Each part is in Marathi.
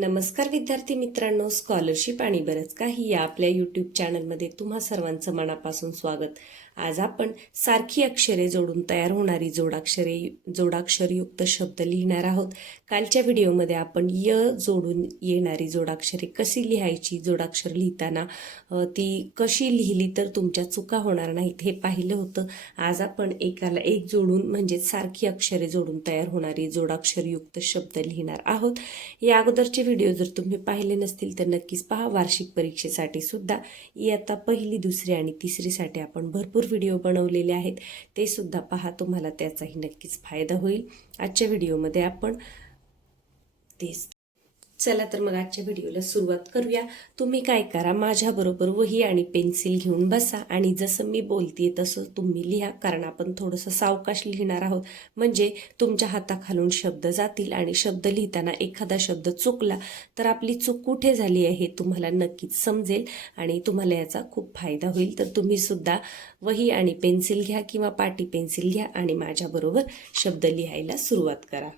नमस्कार विद्यार्थी मित्रांनो स्कॉलरशिप आणि बरंच काही या आपल्या यूट्यूब चॅनलमध्ये तुम्हा सर्वांचं मनापासून स्वागत. आज आपण सारखी अक्षरे जोडून तयार होणारी जोडाक्षरे जोडाक्षरयुक्त शब्द लिहिणार आहोत. कालच्या व्हिडिओमध्ये आपण य जोडून येणारी जोडाक्षरे कशी लिहायची जोडाक्षर लिहिताना ती कशी लिहिली तर तुमच्या चुका होणार नाहीत हे पाहिलं होतं. आज आपण एकाला एक जोडून म्हणजेच सारखी अक्षरे जोडून तयार होणारी जोडाक्षरयुक्त शब्द लिहिणार आहोत. या अगोदरचे व्हिडिओ जर तुम्ही पाहिले नसतील तर नक्कीच पहा. वार्षिक परीक्षेसाठी सुद्धा इयत्ता पहिली दुसरी आणि तिसरीसाठी आपण भरपूर व्हिडिओ बनवलेले आहेत ते सुद्धा पहा तुम्हाला त्याचाही नक्कीच फायदा होईल. आजच्या व्हिडिओमध्ये आपण तेच चला तर मग आजच्या व्हिडिओला सुरुवात करूया. तुम्ही काय करा माझ्याबरोबर वही आणि पेन्सिल घेऊन बसा आणि जसं मी बोलते तसं तुम्ही लिहा कारण आपण थोडंसं सावकाश लिहिणार आहोत. म्हणजे तुमच्या हाताखालून शब्द जातील आणि शब्द लिहिताना एखादा शब्द चुकला तर आपली चूक कुठे झाली आहे हे तुम्हाला नक्कीच समजेल आणि तुम्हाला याचा खूप फायदा होईल. तर तुम्ही सुद्धा वही आणि पेन्सिल घ्या किंवा पाटी पेन्सिल घ्या आणि माझ्याबरोबर शब्द लिहायला सुरुवात करा.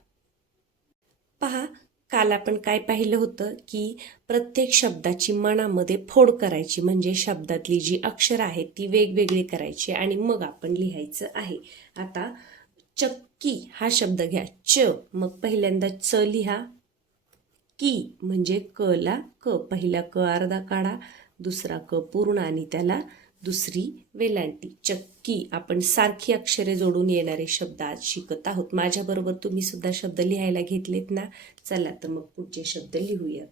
पहा काल आपण काय पाहिलं होतं की प्रत्येक शब्दाची मनामध्ये फोड करायची म्हणजे शब्दातली जी अक्षर आहेत ती वेगवेगळी करायची आणि मग आपण लिहायचं आहे. आता चक्की हा शब्द घ्या. च मग पहिल्यांदा च लिहा. की म्हणजे क ला क. पहिला क अर्धा काढा दुसरा क पूर्ण आणि त्याला दुसरी वेलांटी चक्की. आपण सारखी अक्षरे जोडून येणारे शब्द आज शिकत आहोत. माझ्याबरोबर तुम्ही सुद्धा शब्द लिहायला घेतलेत ना? चला तर मग पुढचे शब्द लिहूया.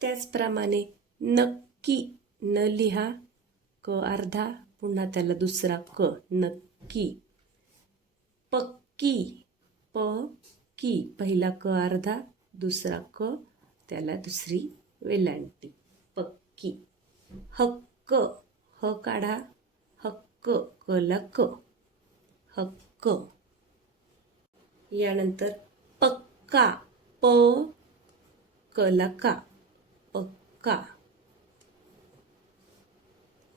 त्याचप्रमाणे नक्की न लिहा क अर्धा पुन्हा त्याला दुसरा क नक्की. पक्की प की पहिला क अर्धा दुसरा क त्याला दुसरी वेलांटी. पक्की. हक्क ह काढा. हक्क कला क हक्क. यानंतर पक्का प कला का पक्का.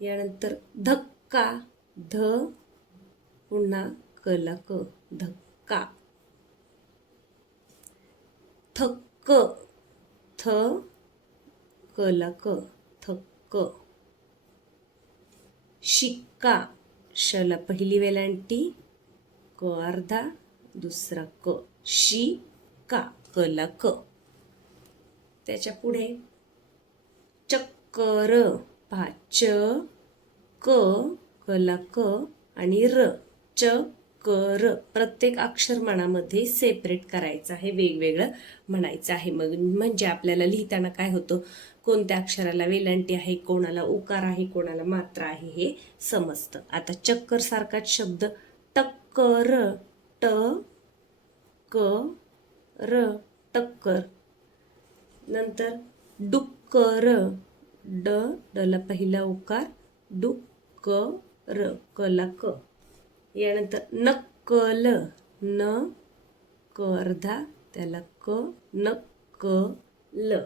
यानंतर धक्का ध पुन्हा कला क धक्का. थक्क थ कला क क शिक्का. शला पहिली वेलांटी क अर्धा दुसरा क. शी का कला क त्याच्या पुढे चक्कर पहा च क कला क आणि र. च कर प्रत्येक अक्षर मनामध्ये सेपरेट करायचं आहे वेगवेगळं म्हणायचं आहे. मग म्हणजे आपल्याला लिहिताना काय होतं? कोणत्या अक्षराला वेलांटी आहे कोणाला उकार आहे कोणाला मात्रा आहे हे समजतं. आता चक्कर सारखाच शब्द टक्कर ट क र टक्कर. नंतर डुक्कर ड डला पहिला उकार डुक्कर कला क. यानंतर नक्कल न क अर्धा त्याला क न क ल.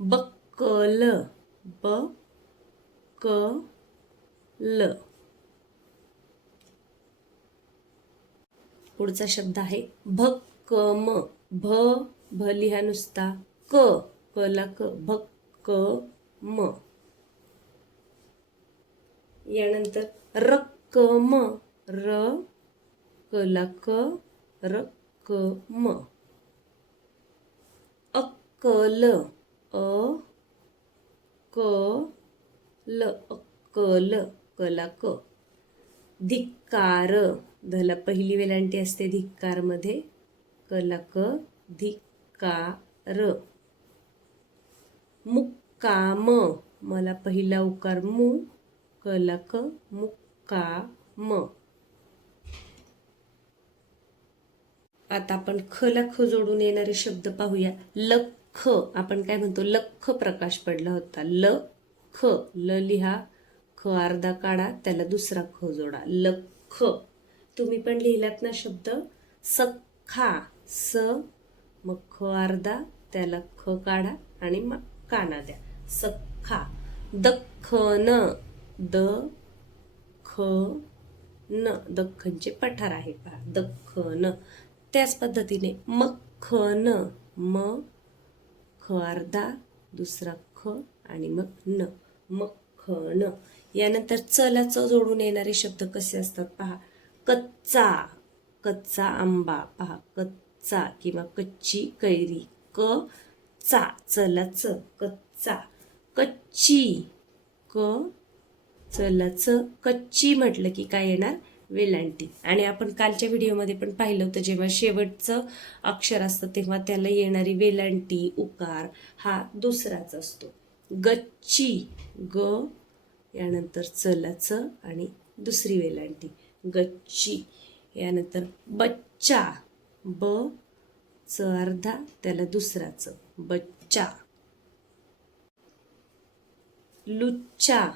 बक्कल ब क ल. पुढचा शब्द आहे भक्कम भ भ लिहा नुसता. क कला क. भक्क म. यानंतर रक्कम र कला क रक्कम. अक्कल अ क ल अक्कल कला क धिक्कार. धला पहिली वेलांटी असते धिक्कारमध्ये. कला क धिक्कार. मुक्काम. मला पहिला उकार मु कला क मुक्काम. आता आपण खला ख जोडून येणारे शब्द पाहूया. लख आपण काय म्हणतो? लख प्रकाश पडला होता. ल ख. ल लिहा. ख अर्धा काढा त्याला दुसरा ख जोडा. लख. तुम्ही पण लिहिलात ना शब्द? सखा. स मग ख अर्धा त्याला ख काढा आणि मग काना द्या. सखा. दख्खन. द ख न. दख्खनचे पठार आहे पहा. दख्खन. त्याच पद्धतीने मख्खन म ख अर्धा दुसरा ख आणि मग न म ख न. यानंतर चला च जोडून येणारे शब्द कसे असतात पहा. कच्चा कच्चा आंबा पहा. कच्चा किंवा कच्ची कैरी. क चा चला च कच्चा. कच्ची क चला च कच्ची म्हटलं की काय येणार? वेलांटी. आणि आपण कालच्या व्हिडिओमध्ये पण पाहिलं होतं जेव्हा शेवटचं अक्षर असतं तेव्हा त्याला येणारी वेलांटी उकार हा दुसराच असतो. गच्ची ग यानंतर चलाचं आणि दुसरी वेलांटी. गच्ची यानंतर बच्चा ब च अर्धा त्याला दुसराचं. बच्चा. लुच्चा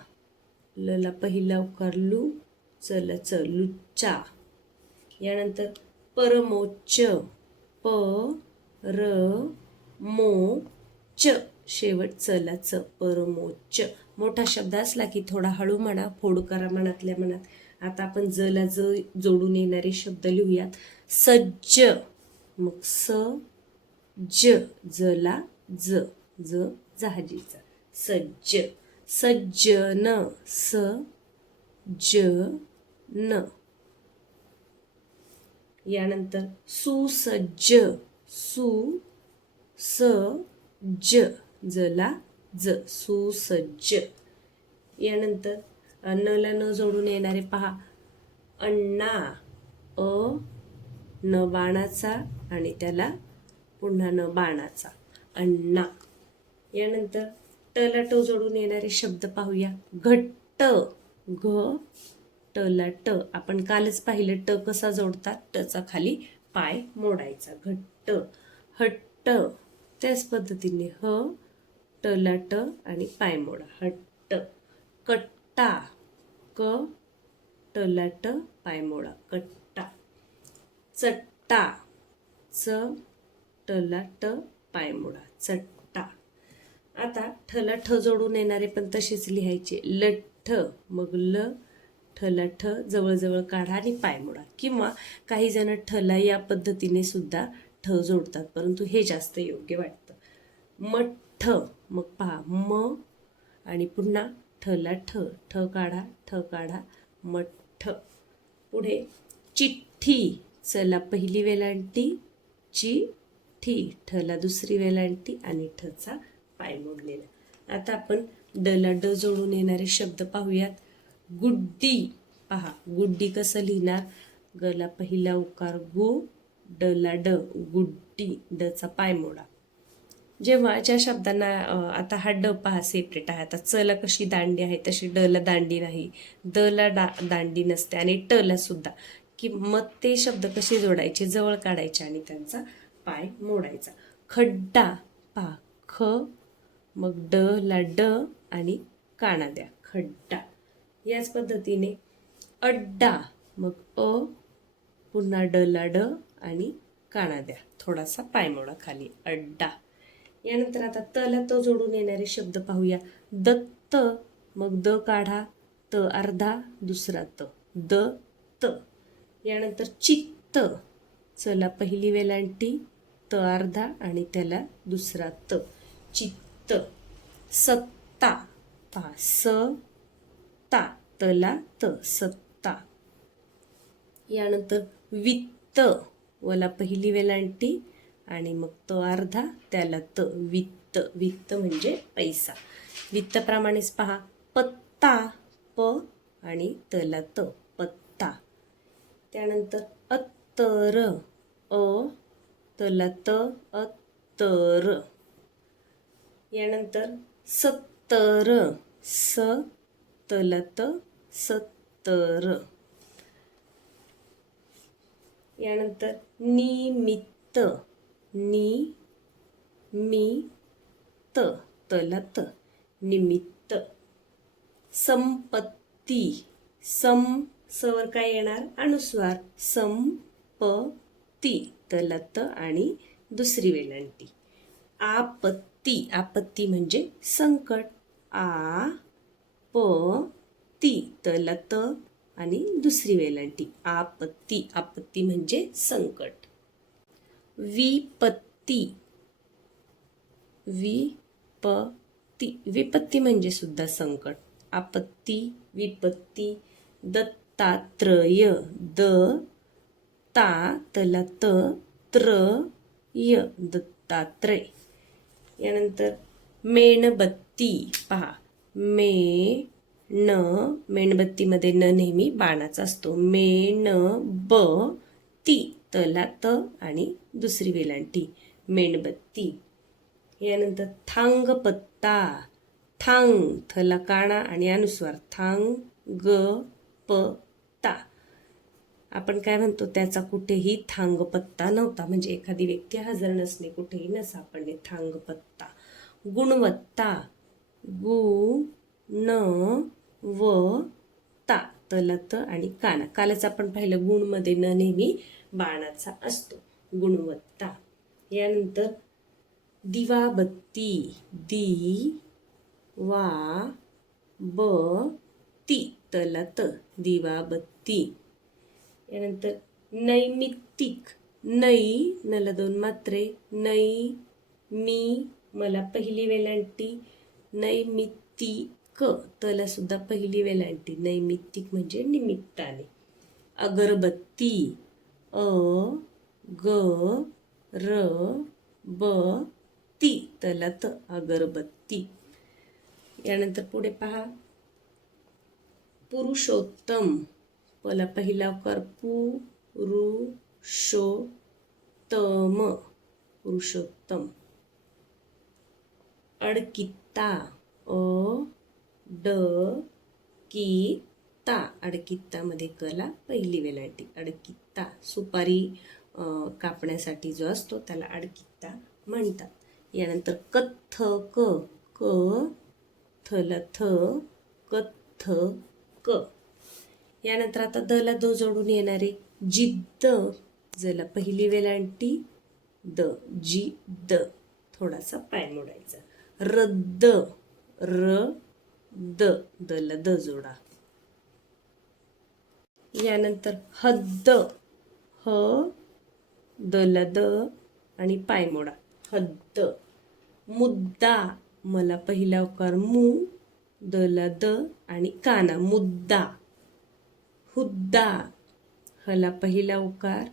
लला पहिला उकार लू चल च लुच्चा. यानंतर परमोच्च प र मो च शेवट चलाच परमोच्च. मोठा शब्द असला की थोडा हळू म्हणा फोड करा मनातल्या मनात. आता आपण जला ज जोडून येणारे शब्द लिहूयात. सज्ज. मग स ज जला ज ज जहाजीचा. सज्ज. सज्जन. स ज न. यानंतर सुसज्ज सु स ज जला ज सुसज्ज. यानंतर नला न जोडून येणारे पहा. अण्णा अ न बाणाचा आणि त्याला पुन्हा न बाणाचा. अण्णा. यानंतर टला टो जोडून येणारे शब्द पाहूया. घट्ट घ टला ट. आपण कालच पाहिलं ट कसा जोडतात? टचा खाली पाय मोडायचा. घट्ट. हट्ट. त्याच पद्धतीने ह टला ट आणि पाय मोडा. हट्ट. कट्टा. क टला ट पाय मोडा. कट्टा. चट्टा. च टला ट पाय मोडा. चट्टा. आता ठला ठ जोडून येणारे पण तसेच लिहायचे. लठ्ठ मग ल ठला ठ जवळजवळ काढा आणि पाय मोडा. किंवा काही जण ठला या पद्धतीने सुद्धा ठ जोडतात परंतु हे जास्त योग्य वाटतं. मठ मग पहा म आणि पुन्हा ठला ठ ठ काढा ठ काढा मठ. पुढे चिठ्ठी चला पहिली वेलांटी ची ठी ठला दुसरी वेलांटी आणि ठचा पाय मोडलेला. आता आपण डला ड जोडून येणारे शब्द पाहूयात. गुड्डी. पहा गुड्डी कसं लिहिणार? गला पहिला उकार गु डला ड गुड्डी डचा पाय मोडा जेव्हा ज्या शब्दांना आता हा ड पहा सेपरेट आहे. आता चला कशी दांडी आहे तशी डला दांडी नाही. दला डा दांडी नसते आणि टला सुद्धा. की मग ते शब्द कसे जोडायचे? जवळ काढायचे आणि त्यांचा पाय मोडायचा. खड्डा पहा ख मग ड ला ड आणि काना द्या. खड्डा. याच पद्धतीने अड्डा. मग अ पुन्हा ड ला ड आणि काना द्या. थोडासा पायमोडा खाली. अड्डा. यानंतर आता तला त जोडून येणारे शब्द पाहूया. दत्त. मग द काढा. त अर्धा. दुसरा त. द त. यानंतर चित्त. चला पहिली वेलांटी. त अर्धा आणि त्याला दुसरा त. चित्त. सत्ता. पा स. ता. तला त सत्ता यानंतर वित्त. वला पहिली वेलांटी आणि मग तो अर्धा त्याला त वित्त. वित्त म्हणजे पैसा. वित्तप्रमाणेच पहा. पत्ता प आणि तला त पत्ता. त्यानंतर अत्तर अ तला त अत्तर. यानंतर सत्तर स तला त सत्तर. यानंतर निमित्त. नि मी त तला त निमित्त. संपत्ती. सम सवर काय येणार? अनुस्वार. संपत्ती. तलत आणि दुसरी वेलांटी. आपत्ती. आपत्ती म्हणजे संकट. आ प ती तला त आणि दुसरी वेलांटी. आपत्ती आपत्ती म्हणजे संकट. विपत्ती. विपत्ती. विपत्ती म्हणजे सुद्धा संकट. आपत्ती विपत्ती दत्तात्रय द ता तला त त्र य दत्तात्रय. यानंतर मेणबत्ती. पहा मे न मेणबत्तीमध्ये न नेहमी बाणाचा असतो. मेण ब ती तला त आणि दुसरी वेलांटी. मेणबत्ती. यानंतर थांग पत्ता थांग थला काणा आणि अनुस्वार. थांग ग प ता आपण काय म्हणतो? त्याचा कुठेही थांग पत्ता नव्हता. म्हणजे एखादी व्यक्ती हजर नसणे कुठेही न सापडणे थांग पत्ता गुणवत्ता. गु न व ता तलत आणि काना. कालच आपण पाहिलं गुणमध्ये न नेहमी बाणाचा असतो. गुणवत्ता. यानंतर दिवाबत्ती. दी वा ब ती तलत. दिवाबत्ती. यानंतर नैमित्तिक. नई नला दोन मात्रे. नई मी मला पहिली वेलांटी. नैमित्ती. तला सुद्धा पहिली वेलांटी नैमित्तिक म्हणजे निमित्ताने. अगरबत्ती अ ग र ब ती तला त अगरबत्ती. यानंतर पुढे पहा. पुरुषोत्तम पला पहिला कर पु रु शो तम पुरुषोत्तम. अडकित्ता अ ड की ता अडकित्तामध्ये कला पहिली वेलांटी अडकित्ता सुपारी कापण्यासाठी जो असतो त्याला अडकित्ता म्हणतात. यानंतर कत्थ क क थल थ कत्थ क. यानंतर आता दला दो जोडून येणारे जिद्द जला पहिली वेलांटी द जी द थोडासा पाय मोडायचा. रद्द र द दला द जोडा. यानंतर हद्द ह दला द आणि पाय मोडा. हद्द मुद्दा मला पहिला उकार मु दला द आणि काना मुद्दा. हुद्दा हला पहिला उकार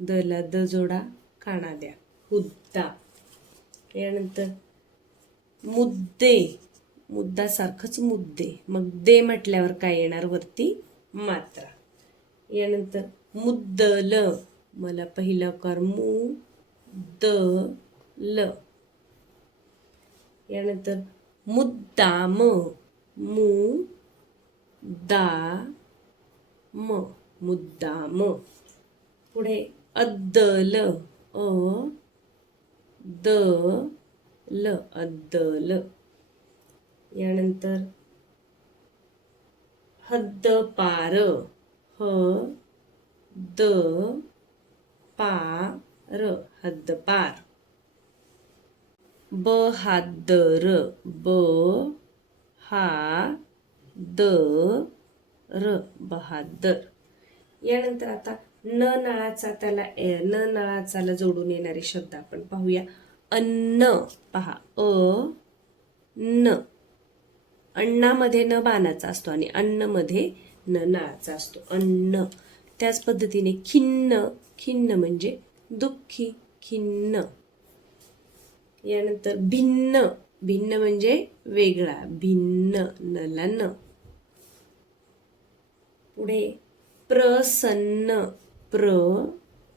दला द जोडा काना द्या. हुद्दा. यानंतर मुद्दे. मुद्दा. सारखंच मुद्दे मग दे म्हटल्यावर काय येणार वरती? मात्रा. यानंतर मुद्दल. मला पहिला उकार मु द ल यानंतर मुद्दाम. मु दा म मुद्दाम. पुढे अद्दल. अ द ल अद्दल. यानंतर हद्दपार ह द पा पार. हद्दपार बहादर ब हा द र बहादर. यानंतर आता न नळाचा त्याला ए- न नळाचाला जोडून येणारे शब्द आपण पाहूया. अन्न पहा अ न. अण्णामध्ये न बाणाचा असतो आणि अन्नमध्ये न नाळाचा असतो. अन्न. त्याच पद्धतीने खिन्न. खिन्न म्हणजे दुःखी खिन्न. यानंतर भिन्न. भिन्न म्हणजे वेगळा. भिन्न नला न पुढे प्रसन्न. प्र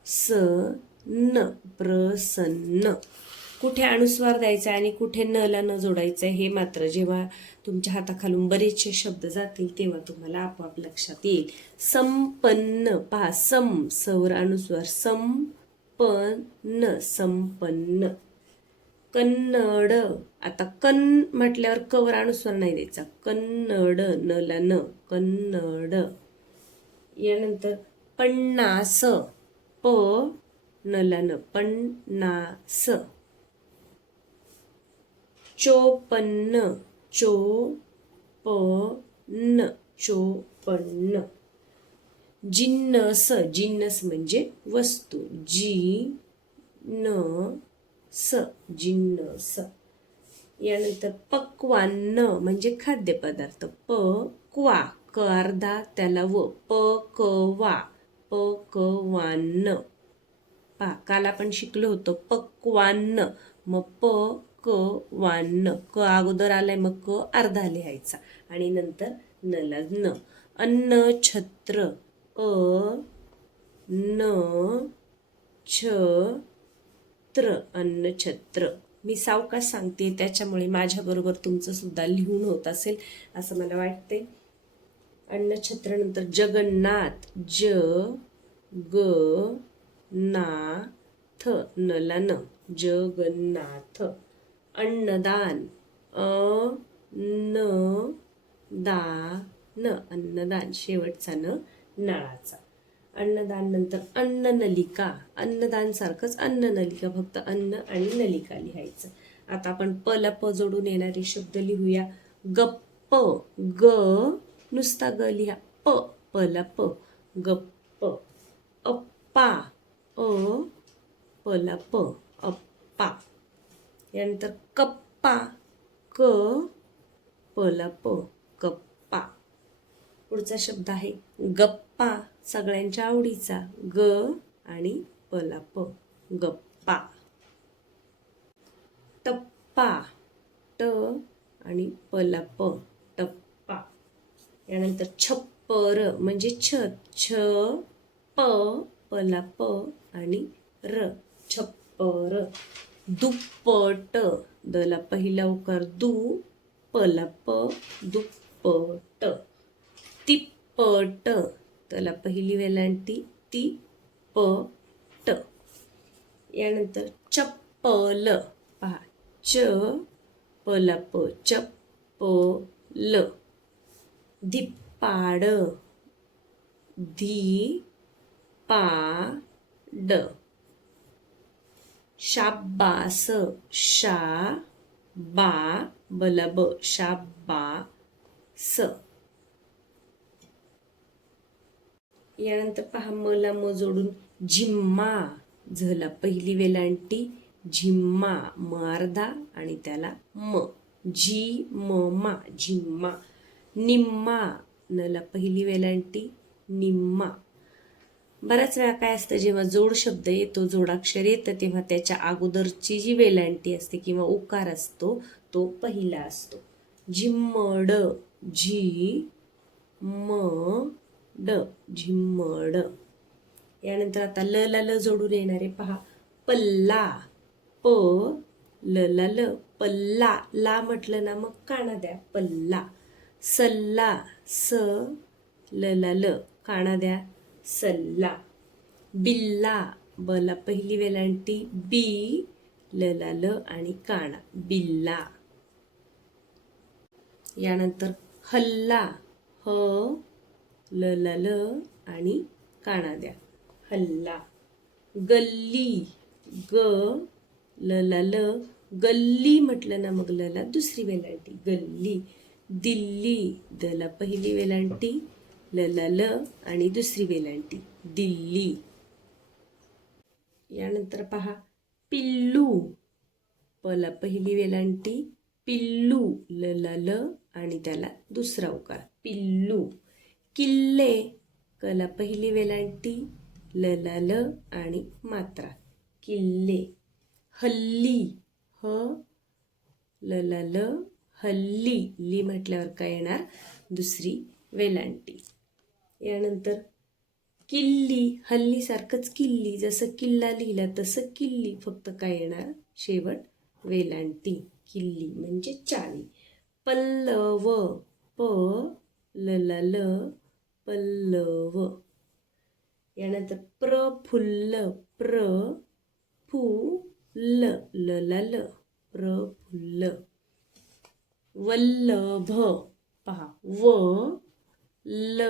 स न प्रसन्न. कुठे अनुस्वार द्यायचा आणि कुठे नला न जोडायचं हे मात्र जेव्हा तुमच्या हाताखालून बरेचसे शब्द जातील तेव्हा तुम्हाला आपोआप लक्षात येईल. संपन्न पहा सम सवर अनुस्वार संपन्न संपन्न. कन्नड आता कन म्हटल्यावर कवर अनुस्वार नाही द्यायचा. कन्नड नला न कन्नड. यानंतर पन्नास प नला न पन्नास. चोपन्न चो प न चोपन्न. जिन्नस जिन्नस म्हणजे वस्तू. जी न स जिन्नस. यानंतर पक्वान्न म्हणजे खाद्यपदार्थ. प क्वा क अर्धा त्याला व प क वा प क वान्न पा काल आपण शिकलो होतो पक्वान्न. मग प क वान क अगोदर आलाय मग क अर्धा लिहायचा. आणि नंतर नला न. अन्न छत्र अ न छ त्र अन्न छत्र. मी सावकाश सांगते त्याच्यामुळे माझ्याबरोबर तुमचं सुद्धा लिहून होत असेल असं मला वाटते अन्नछत्र नंतर जगन्नाथ. ज ग ना थ नला न. जगन्नाथ. अन्नदान. अ न दा न अन्नदान. शेवटचा न नळाचा. अन्नदान नंतर अन्न नलिका अन्नदान सारखंच अन्न नलिका फक्त अन्न आणि नलिका लिहायचं. आता आपण प ला प जोडून येणारे शब्द लिहूया. गप्प. ग. नुसता ग लिहा. प प ला प. गप्प. अप्पा. अ प ला प. अप्पा. यानंतर कप्पा क प प कप्पा. पुढचा शब्द आहे गप्पा सगळ्यांच्या आवडीचा. ग आणि पला प गप्पा. टप्पा ट आणि पला प टप्पा. यानंतर छप्पर म्हणजे छत छ प पला प आणि र छप्पर. दुप्पट. दला पहिला उकार दु पला प दुप्पट. तिप्पट. त्याला पहिली वेलांटी ती प ट यानंतर चप्पल. पहा च पला प चप्पल. धिप्पाड धी पा ड शाब्बास शा बा बला ब शाब्बा स यानंतर पहा मला म जोडून झिम्मा झला. पहिली वेलांटी झिम्मा म अर्धा आणि त्याला म. जी म मा झिम्मा. निम्मा नला. पहिली वेलांटी निम्मा. बऱ्याच वेळा काय असतं जेव्हा जोड शब्द येतो जोडाक्षर येतं तेव्हा त्याच्या अगोदरची जी वेलांटी असते किंवा उकार असतो तो पहिला असतो. झिम्मड झी म ड झिम्मड. यानंतर आता ल ला ल जोडून येणारे पहा. पल्ला प ल ला ल पल्ला. ला म्हटलं ना मग काना द्या. पल्ला. सल्ला स ल ला ल. काना द्या. सल्ला. बिल्ला बला पहिली वेलांटी बी ल ल आणि काना बिल्ला. यानंतर हल्ला ह ल ल आणि काणा द्या. हल्ला. गल्ली ग ल ल गल्ली म्हटलं ना मग लला दुसरी वेलांटी. गल्ली. दिल्ली दला पहिली वेलांटी ल ला ल आणि दुसरी वेलांटी दिल्ली. यानंतर पहा पिल्लू. पला पहिली वेलांटी पिल्लू ल ला ल आणि त्याला दुसरा उकार पिल्लू. किल्ले. कला पहिली वेलांटी ल ला ल आणि मात्रा किल्ले. हल्ली. ह ल ला ल हल्ली. ली म्हटल्यावर काय येणार? दुसरी वेलांटी. यानंतर किल्ली हल्लीसारखंच किल्ली जसं किल्ला लिहिला तसं किल्ली फक्त काय येणार? शेवट वेलांटी. किल्ली म्हणजे चावी पल्लव प ल ल पल्लव. यानंतर प्रफुल्ल प्र फु ल ल ला ल प्रफुल्ल वल्लभ. पहा. व ल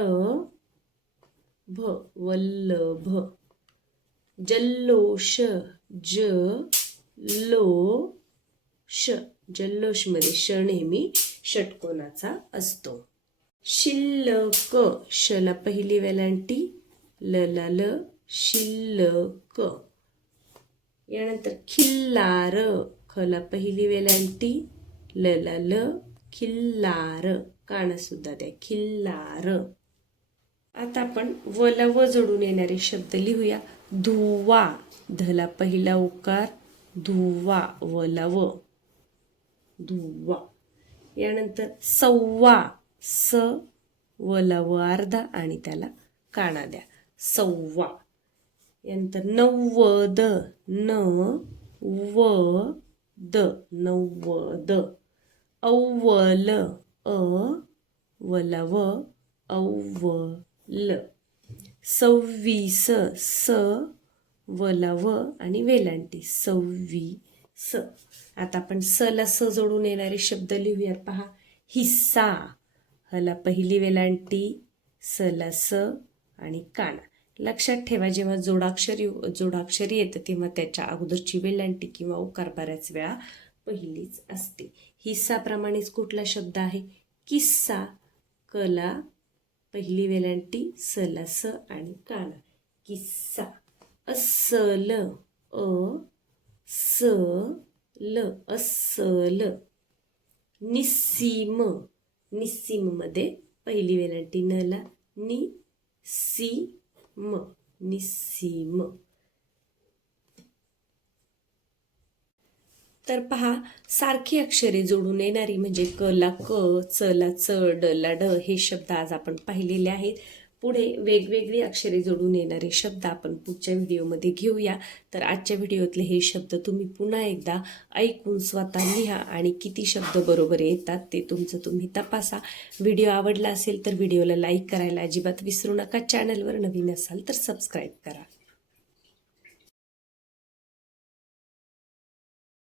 भ वल्लभ जल्लोष ज लो ष जल्लोषमध्ये ष नेहमी षटकोनाचा असतो. शिल्लक. शला पहिली वेलांटी ल ल शिल्लक. यानंतर खिल्लार. खला पहिली वेलांटी ल ल खिल्लार. कानसुद्धा द्या. खिल्लार. आता आपण वला व जोडून येणारे शब्द लिहूया. धुवा. धला पहिला उकार धुवा वला व. धुवा. यानंतर सव्वा स वला व अर्धा आणि त्याला काना द्या. सव्वा. यानंतर नव्वद न व द नव्वद. अव्वल अ वला व ल. सव्वीस स वला व आणि वेलांटी. सव्वी स आता आपण स ला स जोडून येणारे शब्द लिहूयात पहा. हिस्सा. हला पहिली वेलांटी स ला स आणि काना. लक्षात ठेवा जेव्हा जोडाक्षरी जोडाक्षरी येतं तेव्हा त्याच्या अगोदरची वेलांटी किंवा उकार बऱ्याच वेळा पहिलीच असते. हिस्साप्रमाणेच कुठला शब्द आहे? किस्सा कला पहिली वेलांटी सला स आणि काना. किस्सा. अस्सल अ स ल अस्सल. निस्सीम. निस्सीममध्ये पहिली वेलांटी नला. नि सी म निस्सीम. तर पहा सारखी अक्षरे जोडून येणारी म्हणजे क ला क च ला च ड ला ड हे शब्द आज आपण पाहिलेले आहेत. पुढे वेगवेगळी अक्षरे जोडून येणारे शब्द आपण पुढच्या व्हिडिओमध्ये घेऊया. तर आजच्या व्हिडिओतले हे शब्द तुम्ही पुन्हा एकदा ऐकून स्वतः लिहा आणि किती शब्द बरोबर येतात ते तुमचं तुम्ही तपासा. व्हिडिओ आवडला असेल तर व्हिडिओला लाईक करायला अजिबात विसरू नका. चॅनलवर नवीन असाल तर सबस्क्राईब करा.